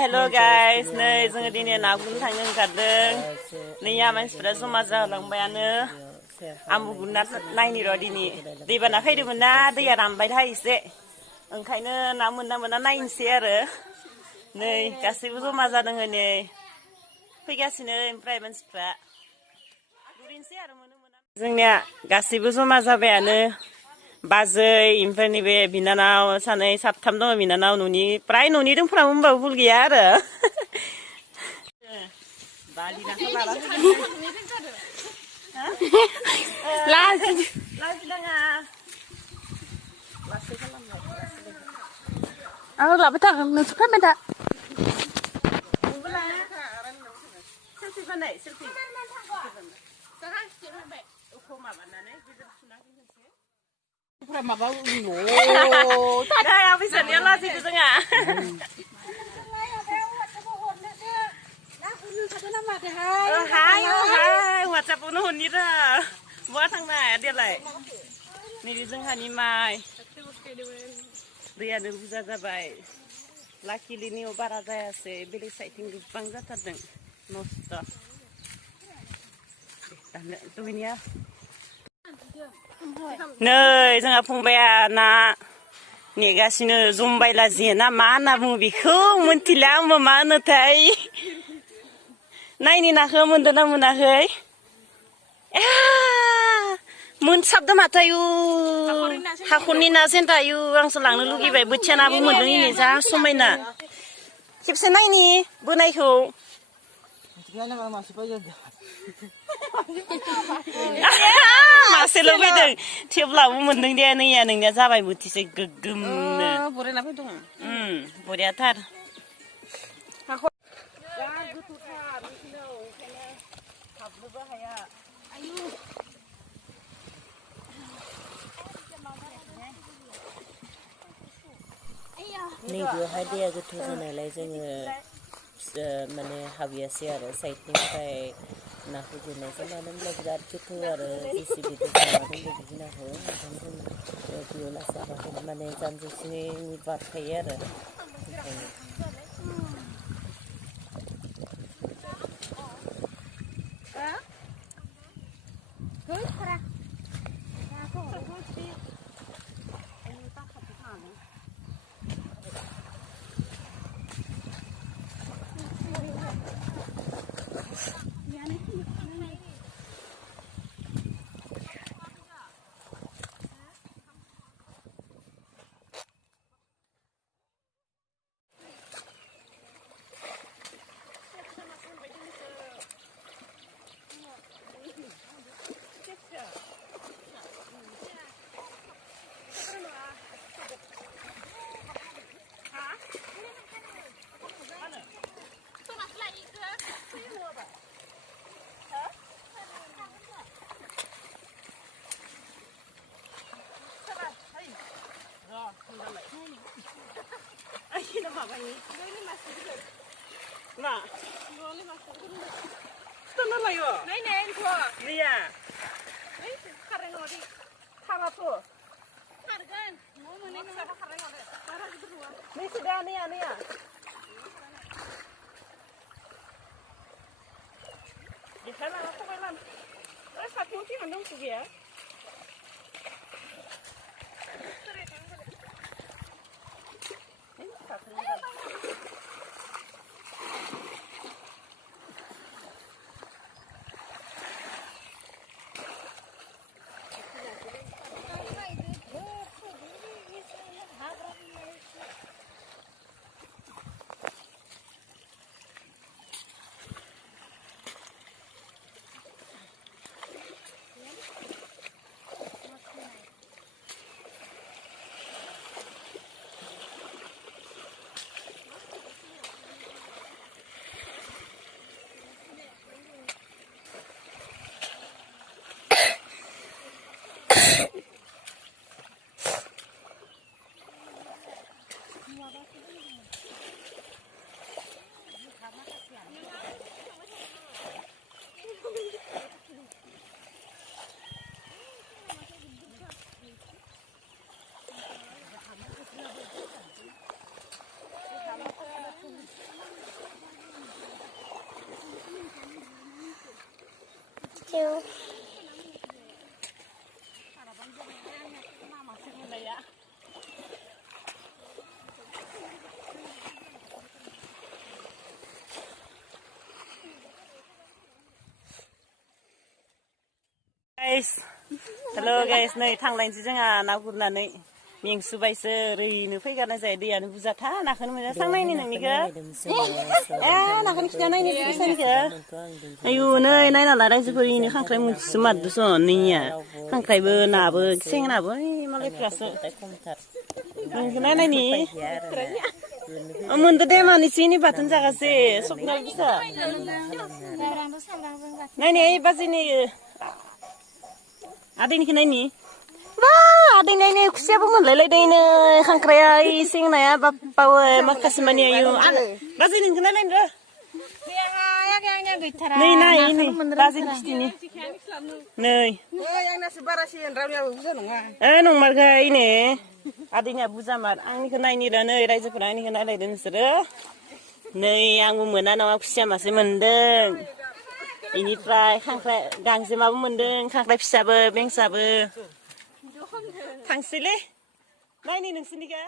हेल' guys नै जोङो दिनै ना गुरनो थांनो ओंखारदों नैया मानसिफ्रा जमा जालांबायानो आंबो गुरना नायनि र' दिनै दैबाना फैदोंमोन ना दैया रानबायहाय एसे ओंखायनो ना मोना नायनोसै आरो नै गासैबो जमा जादों नै फैगासिनो ओमफ्राय मानसिफ्रा गुरनोसै आरो जोंनिया गासैबो जमा जाबायानो बाजै ओमफ्राय नैबे बिनानाव सानै साथाम दङ बिनानाव न'नि प्राय न'नि दंफ्रामो होनबाबो भुल गैया आरो आं लाबाय थागोन नोंसोर फैबाय था माबा फैसानिया लाजिदो जोंहा वाट्सएपआवनो हरनि र' बहा थांनो हाया देलाय नैबे जोंहानि माइ दैयानो बुरजा जाबाय लाखिलिनियाव बारा जायासै बेलेग साइडथिं गोबां जाथारदों नस्थ' दुगैनिया नै जोंहा फंबाया ना नेगासिनो जमबायला जे ना मा होनना बुङो बेखौ मिथिला आंबो मा होनोथाय नायनि नाखौ मोनदों ना मोनाखै मोनसाबदों माथो आयु हाखरनि ना जेनथा आयु आंसो लांनो लुगैबाय बोथिया नाबो मोनदों इनै जा समायना खेबसे नायनि बोनायखौ मासेल' फैदों थेवब्लाबो मोनदों दे नैया नोंनिया जाबाय बोथिसे गोग्गोमनो बरायना फैदों बरियाथार नैबेयावहाय दैया गोथौ जानायलाय जोङो माने हाबैयासै आरो साइडनिफ्राय नाखौ गुरनायसै मानो होनब्ला बिराद गोथौ आरो जेसिबिजों जावना दोनदों बिदि नाखौ ओंखायनो जों बेयाव लासै हाबाखै माने जानजिसिनि बारखायो आरो ओंखायनो मा खिथाना लायो नैया खारनाय नङा दे खाराथ' खारगोन नैसो दा नैया जेखाय लाना खबाय लाना साथियाव फैनानै दंसो गैया guys hello guys नै थांलायनोसै जोंहा ना गुरनानै मेंसुबायसो ओरैनो फैगारनाय जायो दैयानो बुरजाथा नाखौनो मोना सांनायनि नोंनिखौ नाखौनो खिथा नायनि फैसानिखौ आयु नै नायना ला रायजोफोरनि खांख्राइ मोनसेसो मारदोसन नैया खांख्राइबो नाबो सेंनाबो ओइ मालायफ्रासो नोंखौ नायनायनि मोनदो दे मानैसोनि बाथोन जागासै सपना बिसा नायनि ओइ बाजिनि आदैनिखौ नायनि बा आदै नायनि खुसियाबो मोनलायलायदों खांख्राइया सेंनाया बाप्पावै माखासे मानि आयु बाजै नोंखौ नायलायनो र' नै नाय नै बाजैनि खिथिनि नै नंमारखाय नै आदैनिया बुरजामार आंनिखौ नायनि र' नै रायजोफोरा आंनिखौ नायलायदों नोंसोरो नै आंबो मोना नङा खुसिया मासे मोनदों बेनिफ्राय खांख्राइ गांजेमाबो मोनदों खांख्राइ फिसाबो बेंसाबो थांसैलै नायनि नोंसोरनिखौ